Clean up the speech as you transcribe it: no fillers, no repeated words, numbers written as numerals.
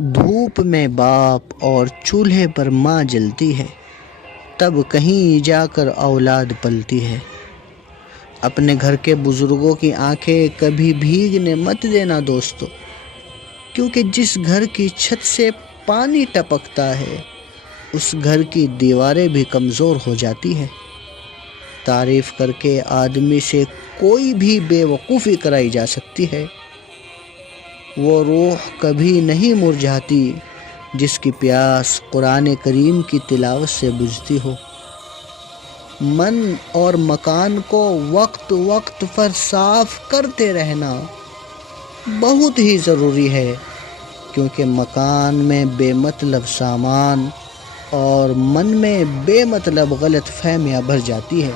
धूप में बाप और चूल्हे पर माँ जलती है, तब कहीं जाकर औलाद पलती है। अपने घर के बुजुर्गों की आंखें कभी भीगने मत देना दोस्तों, क्योंकि जिस घर की छत से पानी टपकता है उस घर की दीवारें भी कमज़ोर हो जाती है। तारीफ करके आदमी से कोई भी बेवकूफ़ी कराई जा सकती है। वो रूह कभी नहीं मुरझाती जिसकी प्यास कुरान करीम की तिलावत से बुझती हो। मन और मकान को वक्त वक्त पर साफ करते रहना बहुत ही ज़रूरी है, क्योंकि मकान में बेमतलब सामान और मन में बेमतलब गलत फहमियाँ भर जाती है।